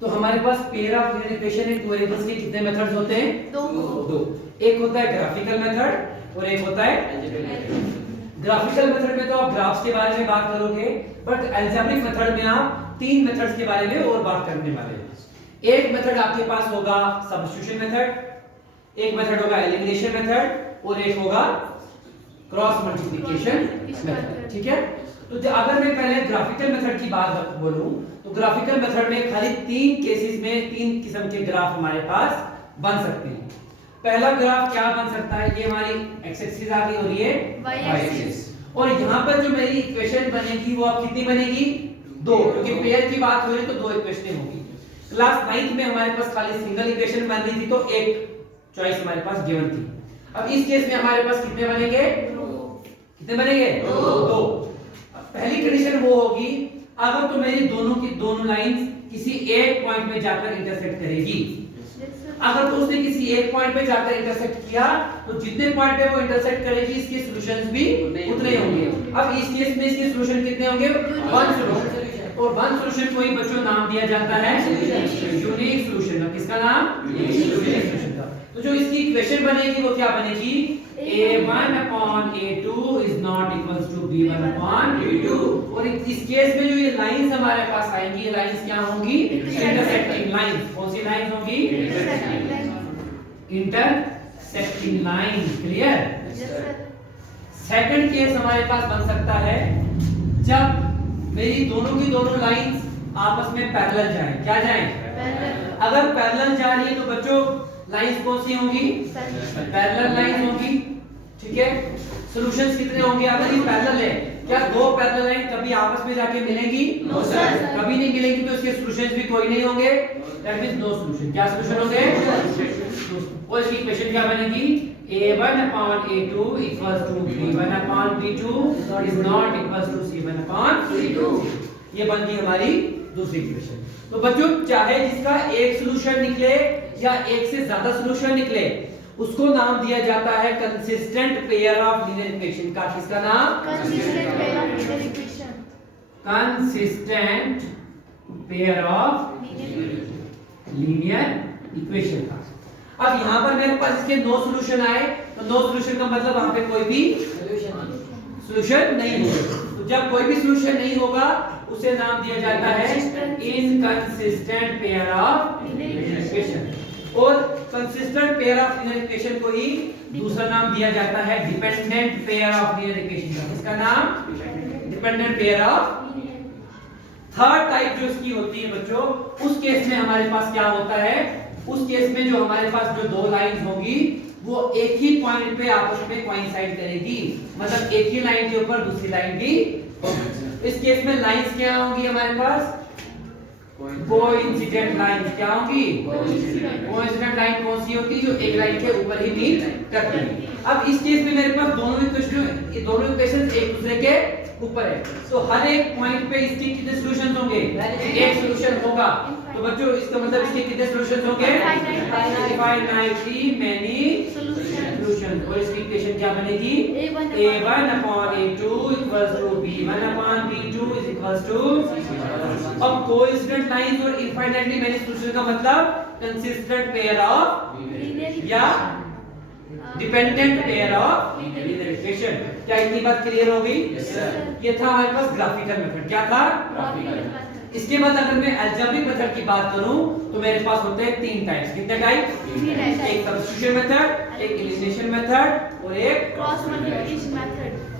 तो हमारे पास pair of linear equation in two variables के कितने मेथड्स होते हैं? दो। एक होता है ग्राफिकल मेथड और एक होता है ग्राफिकल मेथड में तो आप ग्राफ्स के बारे में बात करोगे, बट अलजेब्रिक मेथड में आप तीन मेथड्स के बारे में और बात करने वाले हैं। एक मेथड आपके पास होगा सब्स्टिट्यूशन मेथड, एक मेथड होगा एलिमिनेशन मेथड और एक होगा क्रॉस मल्टीप्लिकेशन मेथड। ठीक है, तो अगर मैं पहले ग्राफिकल मेथड की बात बोलूं तो ग्राफिकल मेथड में खाली तीन केसेस में तीन किस्म के ग्राफ हमारे पास बन सकते हैं। पहला ग्राफ क्या बन सकता है? ये हमारी एक्स एक्सिस आ गई और ये वाई एक्सिस, और यहाँ पर जो मेरी इक्वेशन बनेगी वो आप कितनी बनेगी? दो, क्योंकि पेयर की बात हो रही है तो दो इक्वेशनें होगी। क्लास 9th में हमारे पास खाली सिंगल इक्वेशन बन रही थी तो एक चॉइस हमारे पास गिवन थी। अब इस केस में हमारे पास कितने बनेंगे? कितने बनेंगे? दो। पहली कंडीशन वो होगी अगर तो मेरी दोनों की दोनों लाइंस किसी एक पॉइंट में जाकर इंटरसेक्ट करेगी। अगर तो उसने किसी एक पॉइंट पे जाकर इंटरसेक्ट किया तो जितने पॉइंट पे वो इंटरसेक्ट करेगी इसके सॉल्यूशंस भी उतने होंगे। अब इस केस में इसके सॉल्यूशन कितने होंगे? वन सॉल्यूशन, और वन सॉल्यूशन को ही बच्चों नाम दिया जाता है यूनिक सॉल्यूशन। किसका नाम? यूनिक सॉल्यूशन का। तो जो इसकी इक्वेशन बनेगी वो क्या बनेगी? a1 upon a2 is not equals to b1 upon b2। और इस केस में जो ये लाइंस हमारे पास आएंगी, ये लाइंस क्या होंगी? Intersecting lines. कौन सी लाइंस होंगी? Intersecting line. Clear? Second case हमारे पास बन सकता है जब मेरी दोनों की दोनों लाइंस आपस में पैरेलल जाएं। क्या जाएं? अगर पैरेलल जा रही है तो बच्चों लाइंस कौन सी होंगी? पैरेलल लाइन होंगी। ठीक है, सॉल्यूशंस कितने होंगे? अगर ये पैरेलल है, क्या दो पैरेलल लाइन कभी आपस में जाके मिलेंगी? नो सर, कभी नहीं मिलेंगी, तो इसके सॉल्यूशंस भी कोई नहीं होंगे। That means no solution. क्या सॉल्यूशन होंगे? और इसकी इक्वेशन क्या बनेगी? a1 upon a2 equals to b1 upon b2 is not equals to c1 upon c2। ये बन गई हमारी दूसरी इक्वेशन। तो बच्चों चाहे जिसका एक सॉल्यूशन निकले या एक से ज्यादा सॉल्यूशन निकले उसको नाम दिया जाता है consistent pair of linear equation का। किसका नाम? Consistent pair of linear equation. Consistent pair of linear equation का। अब यहां पर मेरे पास इसके नो सॉल्यूशन आए तो नो सॉल्यूशन का मतलब वहां पे कोई भी सॉल्यूशन नहीं होगा। तो जब कोई भी सॉल्यूशन नहीं होगा उसे नाम दिया जाता है inconsistent pair of linear equation. और consistent pair of linear equation को ही दूसरा नाम दिया जाता है dependent pair of linear equation का। इसका नाम dependent pair of. Third type जो इसकी होती है बच्चों, उस केस में हमारे पास क्या होता है? उस केस में जो हमारे पास जो दो लाइंस होंगी वो एक ही पॉइंट पे आपस में कोइंसाइड करेगी, मतलब एक ही लाइन के ऊपर दूसरी लाइन भी। इस केस में लाइंस क्या होंगी हमारे पास? Coincident lines. क्या होंगी? कोइंसिडेंट लाइन कौन सी होती है? जो एक लाइन के ऊपर ही मीट करती है। अब इस केस में मेरे पास दोनों इक्वेशन एक दूसरे के ऊपर है, तो हर एक पॉइंट पे इसके कितने सॉल्यूशंस होंगे? एक सॉल्यूशन होगा। तो बच्चों इसका मतलब इसके कितने सॉल्यूशंस होंगे? Infinitely many solutions. और इसकी इक्वेशन क्या बनेगी? a1 upon a2 equals to b1 upon b2 is equals to। अब कोइंसिडेंट लाइंस और इनफाइनाइटली मेनी सॉल्यूशन का मतलब कंसिस्टेंट पेयर ऑफ या dependent pair of linear equation. क्या इतनी बात क्लियर हो गई? ये था हमारे पास ग्राफिकल मेथड। क्या था? ग्राफिकल। इसके बाद अगर मैं अलजेब्रिक मेथड की बात करूं तो मेरे पास होते हैं तीन टाइप्स। कितने टाइप? एक सब्स्टिट्यूशन मेथड, एक एलिमिनेशन मेथड और एक क्रॉस मल्टीप्लिकेशन मेथड।